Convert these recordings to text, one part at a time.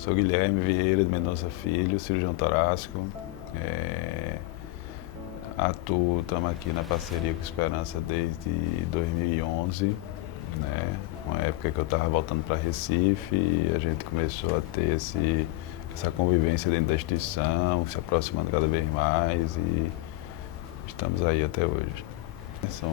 Sou Guilherme Vieira de Mendonça Filho, cirurgião torácico. Estamos aqui na parceria com Esperança desde 2011, né? Uma época que eu estava voltando para Recife e a gente começou a ter essa convivência dentro da instituição, se aproximando cada vez mais e estamos aí até hoje. São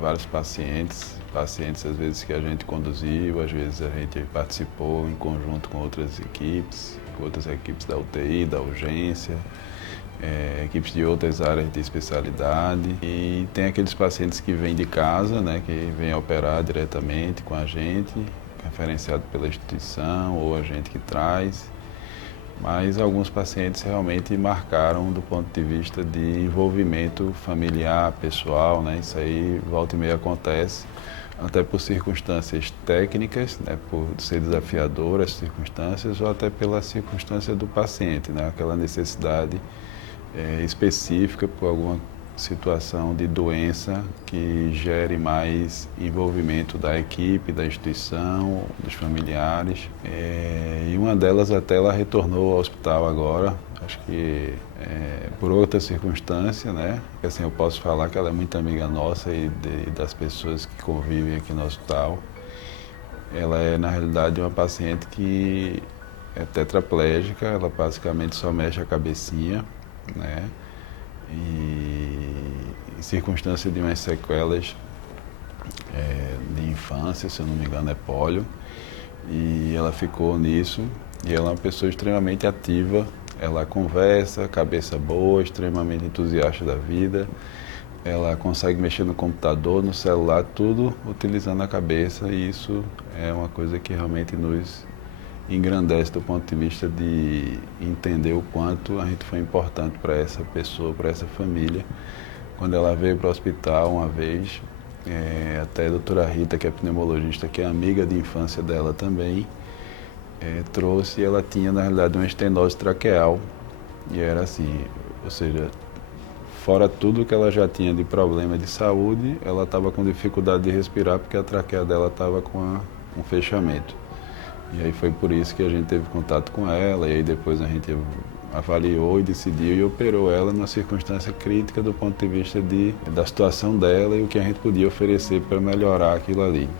vários pacientes às vezes que a gente conduziu, às vezes a gente participou em conjunto com outras equipes da UTI, da urgência, equipes de outras áreas de especialidade. E tem aqueles pacientes que vêm de casa, né, que vêm operar diretamente com a gente, referenciado pela instituição ou a gente que traz. Mas alguns pacientes realmente marcaram do ponto de vista de envolvimento familiar, pessoal, né? Isso aí volta e meia acontece, até por circunstâncias técnicas, né? Por ser desafiadoras as circunstâncias, ou até pela circunstância do paciente, né? Aquela necessidade específica por alguma situação de doença que gere mais envolvimento da equipe, da instituição, dos familiares. E uma delas até ela retornou ao hospital agora, acho que por outra circunstância, né? Assim, eu posso falar que ela é muito amiga nossa e das pessoas que convivem aqui no hospital. Ela é, na realidade, uma paciente que é tetraplégica, ela basicamente só mexe a cabecinha, né? E em circunstância de umas sequelas de infância, se eu não me engano é pólio, e ela ficou nisso, e ela é uma pessoa extremamente ativa, ela conversa, cabeça boa, extremamente entusiasta da vida, ela consegue mexer no computador, no celular, tudo utilizando a cabeça, e isso é uma coisa que realmente nos engrandece do ponto de vista de entender o quanto a gente foi importante para essa pessoa, para essa família. Quando ela veio para o hospital uma vez, até a doutora Rita, que é pneumologista, que é amiga de infância dela também, trouxe, e ela tinha na realidade uma estenose traqueal, e era assim, ou seja, fora tudo que ela já tinha de problema de saúde, ela estava com dificuldade de respirar porque a traqueia dela estava com um fechamento. E aí foi por isso que a gente teve contato com ela, e aí depois a gente avaliou e decidiu e operou ela numa circunstância crítica do ponto de vista da situação dela e o que a gente podia oferecer para melhorar aquilo ali.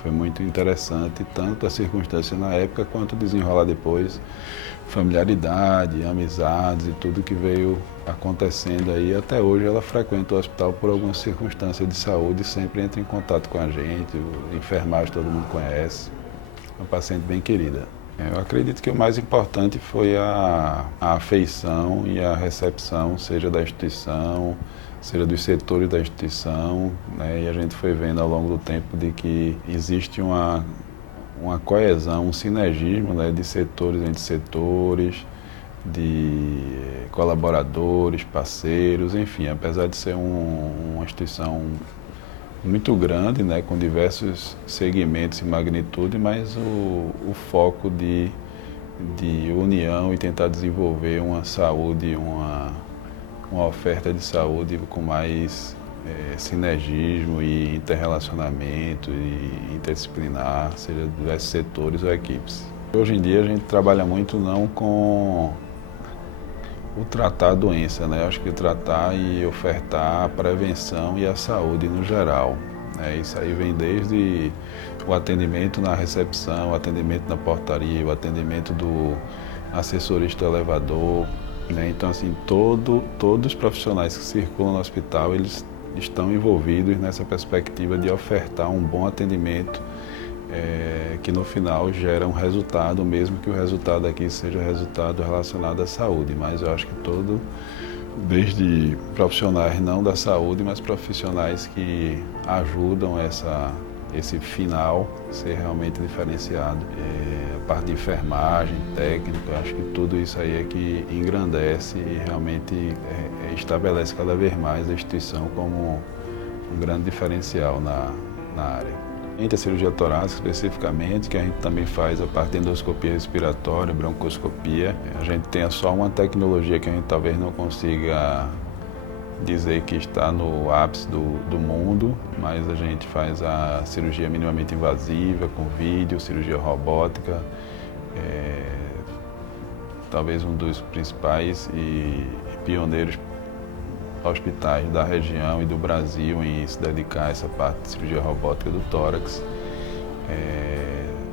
Foi muito interessante, tanto a circunstância na época quanto o desenrolar depois, familiaridade, amizades e tudo que veio acontecendo aí. Até hoje ela frequenta o hospital por alguma circunstância de saúde, sempre entra em contato com a gente, o enfermagem todo mundo conhece. Uma paciente bem querida. Eu acredito que o mais importante foi a afeição e a recepção, seja da instituição, seja dos setores da instituição, né? E a gente foi vendo ao longo do tempo de que existe uma coesão, um sinergismo, né, de setores entre setores, de colaboradores, parceiros, enfim, apesar de ser uma instituição muito grande, né, com diversos segmentos e magnitude, mas o foco de união e tentar desenvolver uma saúde, uma oferta de saúde com mais sinergismo e interrelacionamento e interdisciplinar, seja de diversos setores ou equipes. Hoje em dia a gente trabalha muito não com o tratar a doença, né? Acho que tratar e ofertar a prevenção e a saúde no geral. Isso aí vem desde o atendimento na recepção, o atendimento na portaria, o atendimento do assessorista do elevador, né? Então, assim, todos os profissionais que circulam no hospital, eles estão envolvidos nessa perspectiva de ofertar um bom atendimento que no final gera um resultado, mesmo que o resultado aqui seja resultado relacionado à saúde, mas eu acho que desde profissionais não da saúde, mas profissionais que ajudam esse final ser realmente diferenciado. A parte de enfermagem, técnica, eu acho que tudo isso aí é que engrandece e realmente estabelece cada vez mais a instituição como um grande diferencial na área. A cirurgia torácica especificamente, que a gente também faz a parte de endoscopia respiratória, broncoscopia. A gente tem só uma tecnologia que a gente talvez não consiga dizer que está no ápice do mundo, mas a gente faz a cirurgia minimamente invasiva, com vídeo, cirurgia robótica, talvez um dos principais e pioneiros hospitais da região e do Brasil em se dedicar a essa parte de cirurgia robótica do tórax.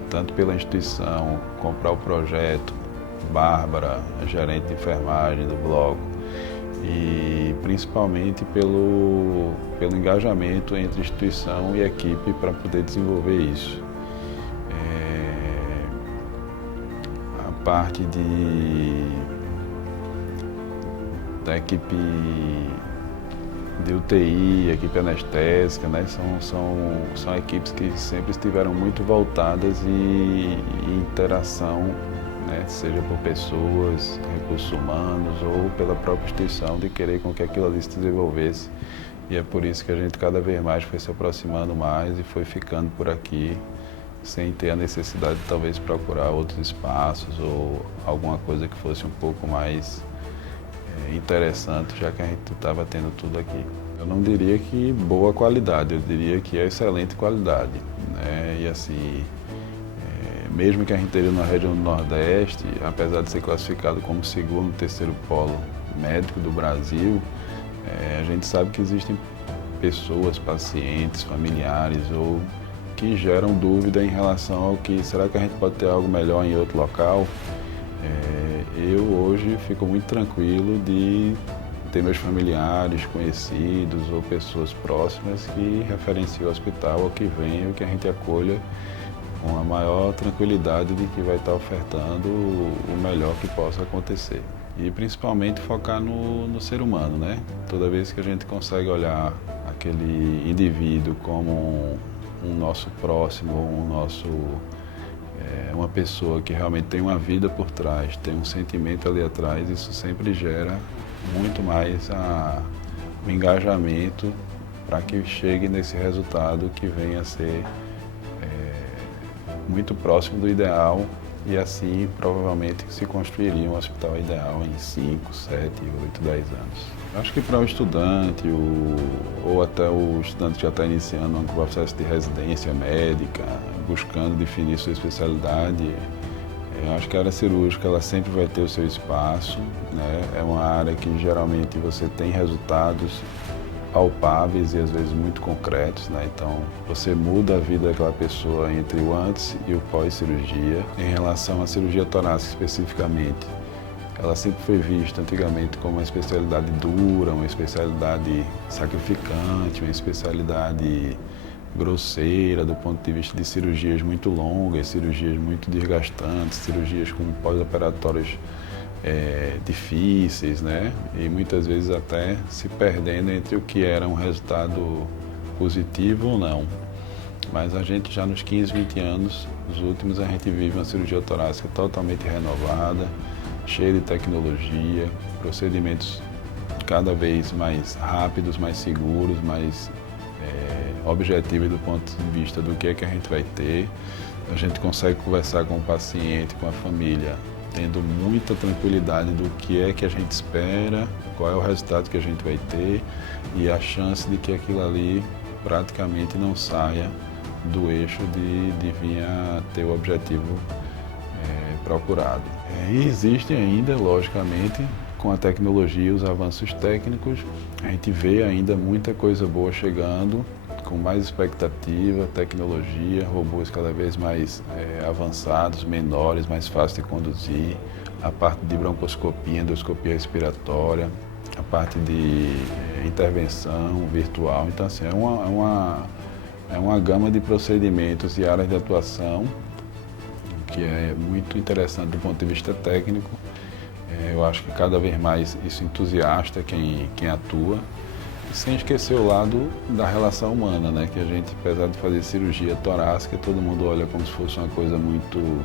Tanto pela instituição, comprar o projeto, Bárbara, gerente de enfermagem do bloco, e principalmente pelo engajamento entre instituição e equipe para poder desenvolver isso. A parte da equipe de UTI, equipe anestésica, né? São equipes que sempre estiveram muito voltadas e interação, né? Seja por pessoas, recursos humanos ou pela própria instituição de querer com que aquilo ali se desenvolvesse. E é por isso que a gente cada vez mais foi se aproximando mais e foi ficando por aqui, sem ter a necessidade de talvez procurar outros espaços ou alguma coisa que fosse um pouco mais interessante, já que a gente estava tendo tudo aqui. Eu não diria que boa qualidade, eu diria que é excelente qualidade, né? E assim, mesmo que a gente esteja na região do Nordeste, apesar de ser classificado como segundo, terceiro polo médico do Brasil, a gente sabe que existem pessoas, pacientes, familiares ou que geram dúvida em relação ao que será que a gente pode ter algo melhor em outro local. Eu hoje fico muito tranquilo de ter meus familiares, conhecidos ou pessoas próximas que referenciam o hospital ou que venham, que a gente acolha com a maior tranquilidade de que vai estar ofertando o melhor que possa acontecer. E principalmente focar no ser humano, né? Toda vez que a gente consegue olhar aquele indivíduo como um nosso próximo, uma pessoa que realmente tem uma vida por trás, tem um sentimento ali atrás, isso sempre gera muito mais o engajamento para que chegue nesse resultado que venha a ser muito próximo do ideal e assim provavelmente se construiria um hospital ideal em 5, 7, 8, 10 anos. Acho que para um estudante ou até o estudante que já está iniciando um processo de residência médica, buscando definir sua especialidade, acho que a área cirúrgica ela sempre vai ter o seu espaço, né? É uma área que geralmente você tem resultados palpáveis e às vezes muito concretos, né? Então você muda a vida daquela pessoa entre o antes e o pós-cirurgia. Em relação à cirurgia torácica especificamente, ela sempre foi vista antigamente como uma especialidade dura, uma especialidade sacrificante, uma especialidade grosseira do ponto de vista de cirurgias muito longas, cirurgias muito desgastantes, cirurgias com pós-operatórios difíceis, né? E muitas vezes até se perdendo entre o que era um resultado positivo ou não. Mas a gente já nos 15, 20 anos, os últimos, a gente vive uma cirurgia torácica totalmente renovada, cheia de tecnologia, procedimentos cada vez mais rápidos, mais seguros, mais objetivos do ponto de vista do que é que a gente vai ter. A gente consegue conversar com o paciente, com a família, tendo muita tranquilidade do que é que a gente espera, qual é o resultado que a gente vai ter e a chance de que aquilo ali praticamente não saia do eixo de vir a ter o objetivo procurado. E existem ainda, logicamente, com a tecnologia e os avanços técnicos, a gente vê ainda muita coisa boa chegando, com mais expectativa, tecnologia, robôs cada vez mais avançados, menores, mais fáceis de conduzir, a parte de broncoscopia, endoscopia respiratória, a parte de intervenção virtual. Então, assim, é uma gama de procedimentos e áreas de atuação que é muito interessante do ponto de vista técnico. Eu acho que cada vez mais isso entusiasta quem atua, sem esquecer o lado da relação humana, né? Que a gente, apesar de fazer cirurgia torácica, todo mundo olha como se fosse uma coisa muito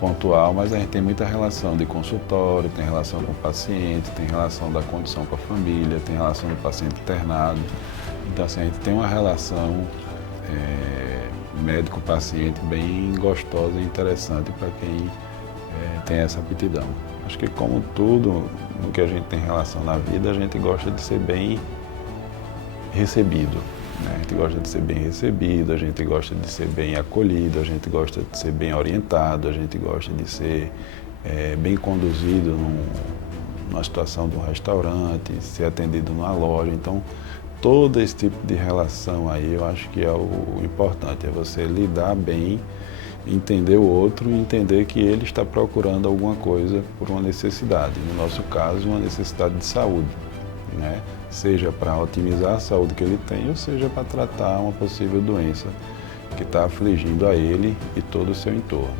pontual, mas a gente tem muita relação de consultório, tem relação com o paciente, tem relação da condição com a família, tem relação do paciente internado. Então, assim, a gente tem uma relação médico-paciente bem gostosa e interessante para quem tem essa aptidão. Acho que, como tudo no que a gente tem relação na vida, a gente gosta de ser bem recebido, né? A gente gosta de ser bem recebido, a gente gosta de ser bem acolhido, a gente gosta de ser bem orientado, a gente gosta de ser bem conduzido numa situação de um restaurante, ser atendido numa loja. Então, todo esse tipo de relação aí eu acho que é o importante, é você lidar bem, entender o outro e entender que ele está procurando alguma coisa por uma necessidade. No nosso caso, uma necessidade de saúde, né? Seja para otimizar a saúde que ele tem, ou seja para tratar uma possível doença que está afligindo a ele e todo o seu entorno.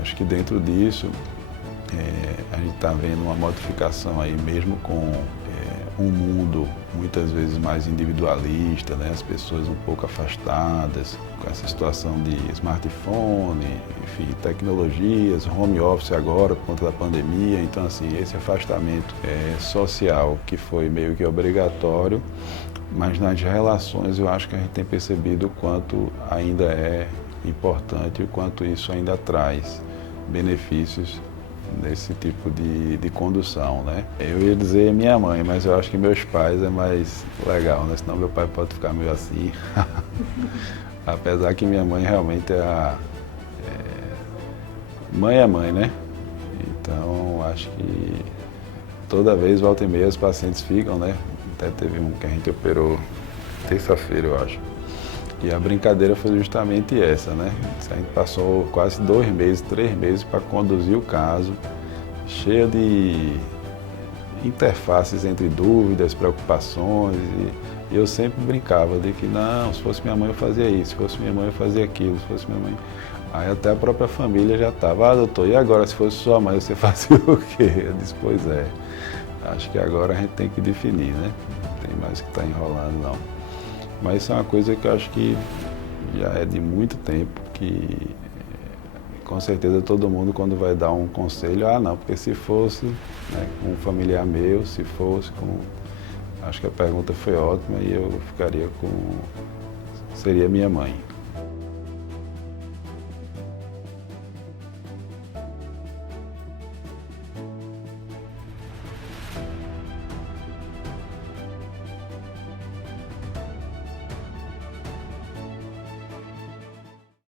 Acho que dentro disso, a gente está vendo uma modificação aí, mesmo com um mundo muitas vezes mais individualista, né? As pessoas um pouco afastadas, com essa situação de smartphone, enfim, tecnologias, home office agora por conta da pandemia. Então, assim, esse afastamento social que foi meio que obrigatório, mas nas relações eu acho que a gente tem percebido o quanto ainda é importante e o quanto isso ainda traz benefícios nesse tipo de condução, né? Eu ia dizer minha mãe, mas eu acho que meus pais é mais legal, né? Senão meu pai pode ficar meio assim. Apesar que minha mãe realmente mãe é mãe, né? Então, acho que toda vez, volta e meia, os pacientes ficam, né? Até teve um que a gente operou terça-feira, eu acho. E a brincadeira foi justamente essa, né? A gente passou quase 2 meses, 3 meses para conduzir o caso, cheio de interfaces entre dúvidas, preocupações. E eu sempre brincava de que não, se fosse minha mãe eu fazia isso, se fosse minha mãe eu fazia aquilo, se fosse minha mãe... Aí até a própria família já estava, doutor, e agora se fosse sua mãe você fazia o quê? Eu disse, pois é, acho que agora a gente tem que definir, né? Não tem mais que estar enrolando, não. Mas isso é uma coisa que eu acho que já é de muito tempo, que com certeza todo mundo quando vai dar um conselho, não, porque se fosse, né, com um familiar meu, se fosse com... Acho que a pergunta foi ótima e eu ficaria com... seria minha mãe.